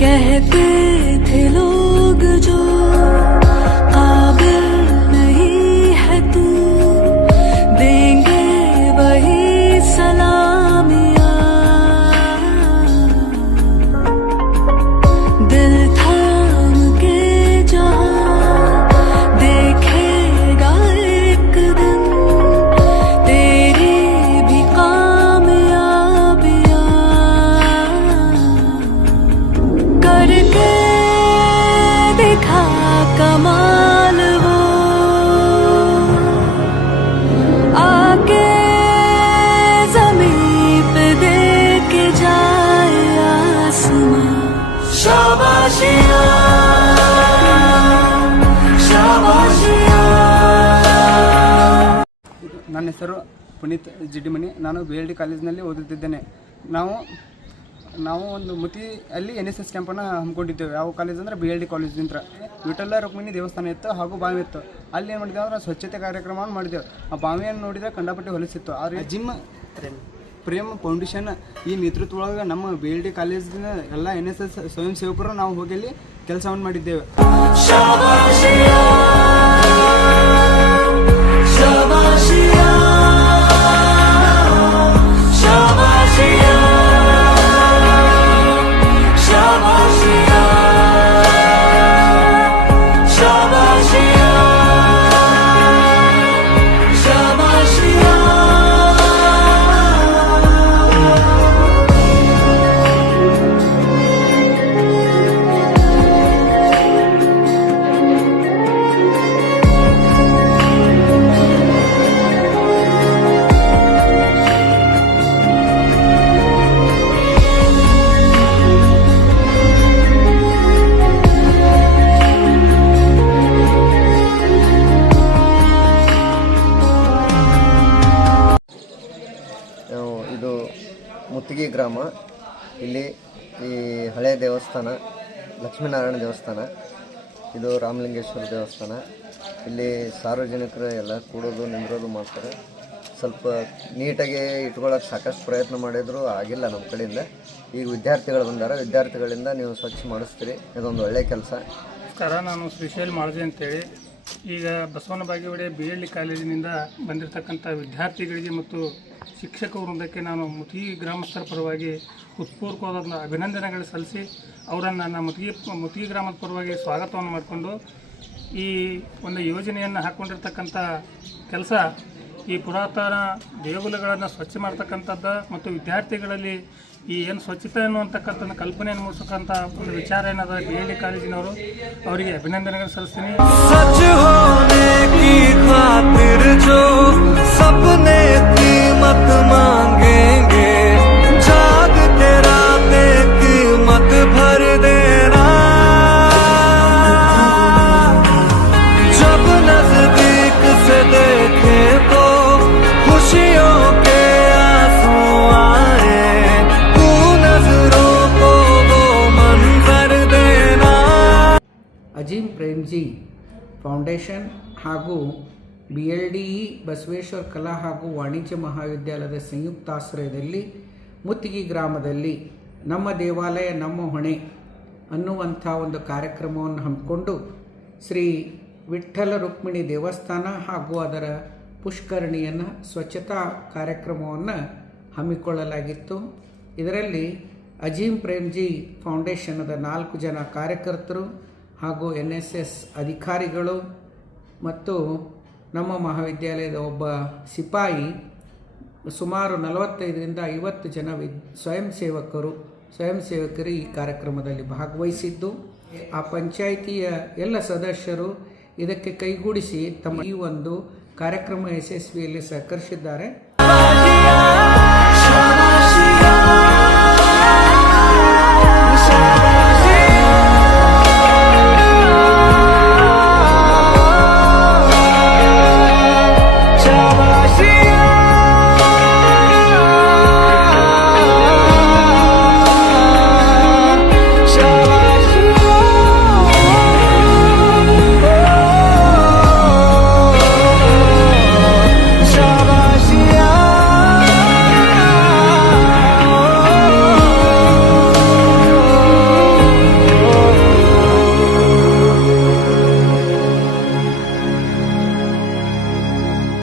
कहते थे लोग जो काबिल नहीं है तू, देंगे वही सलामियां। दिल थाम के जहां देखेगा एक दिन तेरी भी कामयाबियां। करके दिखा कमाल वो आके ज़मीन पे दे के जाए आसमां। शाबाशियाँ शाबाशियाँ। ನನ್ನ ಹೆಸರು ಪುನೀತ್ ಜಿಡ್ಡಿಮನಿ. ನಾನು BLD ಕಾಲೇಜಿನಲ್ಲಿ ಓದುತ್ತಿದ್ದೇನೆ. ನಾವು ಒಂದು ಮುತಿ ಅಲ್ಲಿ NSS ಕ್ಯಾಂಪನ್ನು ಹಮ್ಮಿಕೊಂಡಿದ್ದೇವೆ. ಯಾವ ಕಾಲೇಜ್ ಅಂದರೆ BLD ಕಾಲೇಜಿಂದ ವಿಠಲ ರುಕ್ಮಿಣಿ ದೇವಸ್ಥಾನ ಇತ್ತು ಹಾಗೂ ಬಾವಿ ಇತ್ತು. ಅಲ್ಲಿ ಏನು ಮಾಡಿದ್ದೇವೆ ಅಂದ್ರೆ ಸ್ವಚ್ಛತೆ ಕಾರ್ಯಕ್ರಮವನ್ನು ಮಾಡಿದೆವು. ಆ ಬಾವಿಯನ್ನು ನೋಡಿದರೆ ಕಂಡಪಟ್ಟಿ ಹೊಲಿಸಿತ್ತು. ಆದರೆ ಜಿಮ್ ಪ್ರೇಮ್ ಫೌಂಡೇಶನ್ ಈ ನೇತೃತ್ವದೊಳಗೆ ನಮ್ಮ BLD ಕಾಲೇಜಿನ ಎಲ್ಲ NSS ಸ್ವಯಂ ಸೇವಕರು ನಾವು ಹೋಗಿ ಅಲ್ಲಿ ಕೆಲಸವನ್ನು ಮಾಡಿದ್ದೇವೆ. ಇದು ಮುತ್ತಿಗೆ ಗ್ರಾಮ. ಇಲ್ಲಿ ಈ ಹಳೆಯ ದೇವಸ್ಥಾನ ಲಕ್ಷ್ಮೀನಾರಾಯಣ ದೇವಸ್ಥಾನ, ಇದು ರಾಮಲಿಂಗೇಶ್ವರ ದೇವಸ್ಥಾನ. ಇಲ್ಲಿ ಸಾರ್ವಜನಿಕರು ಎಲ್ಲ ಕೂಡೋದು ನಿಂದ್ರೋದು ಮಾಡ್ತಾರೆ. ಸ್ವಲ್ಪ ನೀಟಾಗಿ ಇಟ್ಕೊಳ್ಳೋಕೆ ಸಾಕಷ್ಟು ಪ್ರಯತ್ನ ಮಾಡಿದರೂ ಆಗಿಲ್ಲ ನಮ್ಮ ಕಡೆಯಿಂದ. ಈಗ ವಿದ್ಯಾರ್ಥಿಗಳು ಬಂದಾರ, ವಿದ್ಯಾರ್ಥಿಗಳಿಂದ ನೀವು ಸ್ವಚ್ಛ ಮಾಡಿಸ್ತೀರಿ, ಇದೊಂದು ಒಳ್ಳೆಯ ಕೆಲಸ. ನಮಸ್ಕಾರ, ನಾನು ಶ್ರೀಶೈಲ್ ಮಾಳ್ಜಿ ಅಂತೇಳಿ. ಈಗ ಬಸವನ ಬಾಗೇವಾಡಿ BLD ಕಾಲೇಜಿನಿಂದ ಬಂದಿರತಕ್ಕಂಥ ವಿದ್ಯಾರ್ಥಿಗಳಿಗೆ ಮತ್ತು ಶಿಕ್ಷಕ ವೃಂದಕ್ಕೆ ನಾನು ಮುತ್ತಿಗೆ ಗ್ರಾಮಸ್ಥರ ಪರವಾಗಿ ಹೃತ್ಪೂರ್ವಕವಾದ ಅಭಿನಂದನೆಗಳು ಸಲ್ಲಿಸಿ ಅವರನ್ನು ನನ್ನ ಮುತ್ತಿಗೆ ಗ್ರಾಮದ ಪರವಾಗಿ ಸ್ವಾಗತವನ್ನು ಮಾಡಿಕೊಂಡು ಈ ಒಂದು ಯೋಜನೆಯನ್ನು ಹಾಕ್ಕೊಂಡಿರ್ತಕ್ಕಂಥ ಕೆಲಸ ಈ ಪುರಾತನ ದೇಗುಲಗಳನ್ನು ಸ್ವಚ್ಛ ಮಾಡ್ತಕ್ಕಂಥದ್ದು ಮತ್ತು ವಿದ್ಯಾರ್ಥಿಗಳಲ್ಲಿ ಈ ಏನು ಸ್ವಚ್ಛತೆ ಅನ್ನುವಂತಕ್ಕಂಥ ಕಲ್ಪನೆಯನ್ನು ಮೂಡಿಸತಕ್ಕಂಥ ಒಂದು ವಿಚಾರ ಏನದ BLD ಕಾಲೇಜಿನವರು, ಅವರಿಗೆ ಅಭಿನಂದನೆಗಳು ಸಲ್ಲಿಸ್ತೀನಿ. ಅಜೀಂ ಪ್ರೇಮ್ಜಿ ಫೌಂಡೇಶನ್ ಹಾಗೂ BLDE ಬಸವೇಶ್ವರ ಕಲಾ ಹಾಗೂ ವಾಣಿಜ್ಯ ಮಹಾವಿದ್ಯಾಲಯದ ಸಂಯುಕ್ತಾಶ್ರಯದಲ್ಲಿ ಮುತ್ತಿಗೆ ಗ್ರಾಮದಲ್ಲಿ ನಮ್ಮ ದೇವಾಲಯ ನಮ್ಮ ಹೊಣೆ ಅನ್ನುವಂಥ ಒಂದು ಕಾರ್ಯಕ್ರಮವನ್ನು ಹಮ್ಮಿಕೊಂಡು ಶ್ರೀ ವಿಠಲ ರುಕ್ಮಿಣಿ ದೇವಸ್ಥಾನ ಹಾಗೂ ಅದರ ಪುಷ್ಕರಣಿಯನ್ನು ಸ್ವಚ್ಛತಾ ಕಾರ್ಯಕ್ರಮವನ್ನು ಹಮ್ಮಿಕೊಳ್ಳಲಾಗಿತ್ತು. ಇದರಲ್ಲಿ ಅಜೀಂ ಪ್ರೇಮ್ಜಿ ಫೌಂಡೇಶನದ 4 ಜನ ಕಾರ್ಯಕರ್ತರು ಹಾಗೂ NSS ಅಧಿಕಾರಿಗಳು ಮತ್ತು ನಮ್ಮ ಮಹಾವಿದ್ಯಾಲಯದ ಒಬ್ಬ ಸಿಪಾಯಿ, ಸುಮಾರು 45ರಿಂದ 50 ಜನ ಸ್ವಯಂ ಸೇವಕರು ಈ ಕಾರ್ಯಕ್ರಮದಲ್ಲಿ ಭಾಗವಹಿಸಿದ್ದು, ಆ ಪಂಚಾಯಿತಿಯ ಎಲ್ಲ ಸದಸ್ಯರು ಇದಕ್ಕೆ ಕೈಗೂಡಿಸಿ ತಮ್ಮ ಈ ಒಂದು ಕಾರ್ಯಕ್ರಮ ಯಶಸ್ವಿಯಲ್ಲಿ ಸಹಕರಿಸಿದ್ದಾರೆ. शाबाशी